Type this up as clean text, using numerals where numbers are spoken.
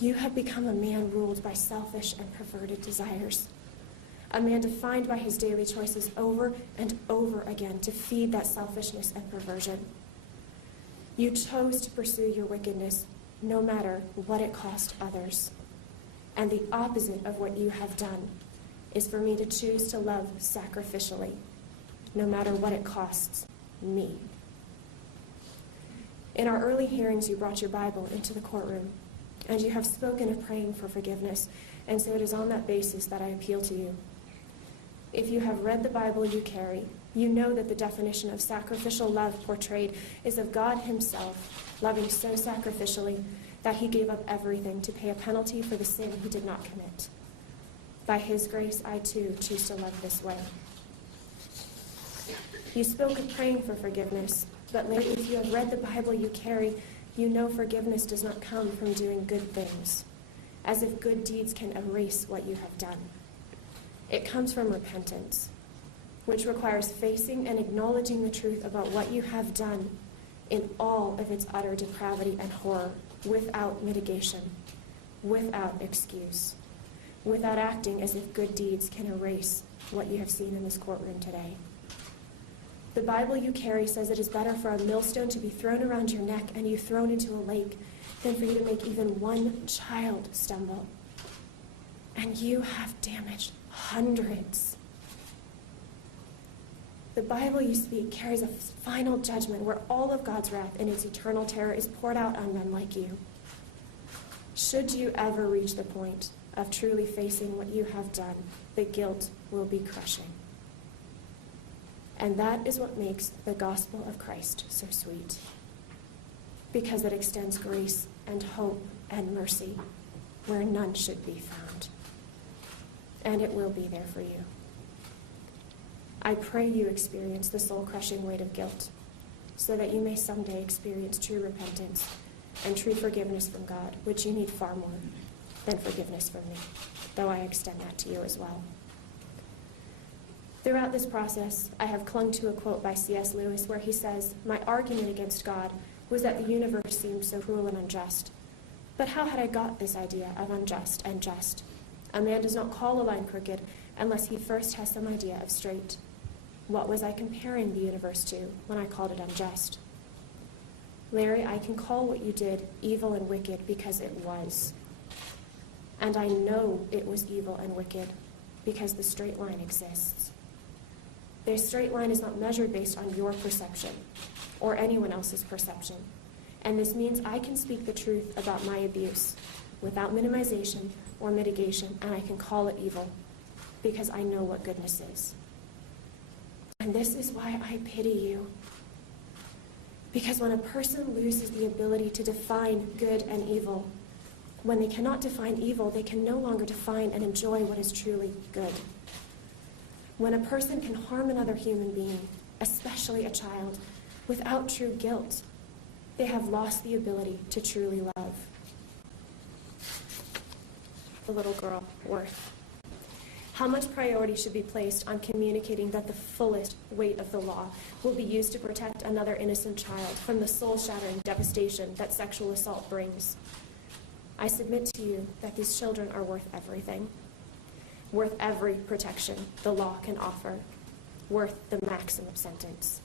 You have become a man ruled by selfish and perverted desires. A man defined by his daily choices over and over again to feed that selfishness and perversion. You chose to pursue your wickedness no matter what it cost others. And the opposite of what you have done is for me to choose to love sacrificially, no matter what it costs me. In our early hearings, you brought your Bible into the courtroom, and you have spoken of praying for forgiveness, and so it is on that basis that I appeal to you. If you have read the Bible you carry, you know that the definition of sacrificial love portrayed is of God himself, loving so sacrificially that he gave up everything to pay a penalty for the sin he did not commit. By his grace, I too choose to love this way. You spoke of praying for forgiveness, but later, if you have read the Bible you carry, you know forgiveness does not come from doing good things, as if good deeds can erase what you have done. It comes from repentance, which requires facing and acknowledging the truth about what you have done in all of its utter depravity and horror, without mitigation, without excuse, without acting as if good deeds can erase what you have seen in this courtroom today. The Bible you carry says it is better for a millstone to be thrown around your neck and you thrown into a lake than for you to make even one child stumble. And you have damaged hundreds. The Bible you speak carries a final judgment where all of God's wrath and its eternal terror is poured out on men like you. Should you ever reach the point of truly facing what you have done, the guilt will be crushing. And that is what makes the gospel of Christ so sweet, because it extends grace and hope and mercy where none should be found. And it will be there for you. I pray you experience the soul-crushing weight of guilt so that you may someday experience true repentance and true forgiveness from God, which you need far more than forgiveness from me, though I extend that to you as well. Throughout this process, I have clung to a quote by C.S. Lewis where he says, "My argument against God was that the universe seemed so cruel and unjust. But how had I got this idea of unjust and just? A man does not call a line crooked unless he first has some idea of straight. What was I comparing the universe to when I called it unjust? Larry, I can call what you did evil and wicked because it was. And I know it was evil and wicked because the straight line exists. The straight line is not measured based on your perception or anyone else's perception. And this means I can speak the truth about my abuse without minimization or mitigation, and I can call it evil because I know what goodness is. And this is why I pity you. Because when a person loses the ability to define good and evil, when they cannot define evil, they can no longer define and enjoy what is truly good. When a person can harm another human being, especially a child, without true guilt, they have lost the ability to truly love. The little girl, Worth. How much priority should be placed on communicating that the fullest weight of the law will be used to protect another innocent child from the soul-shattering devastation that sexual assault brings? I submit to you that these children are worth everything, worth every protection the law can offer, worth the maximum sentence.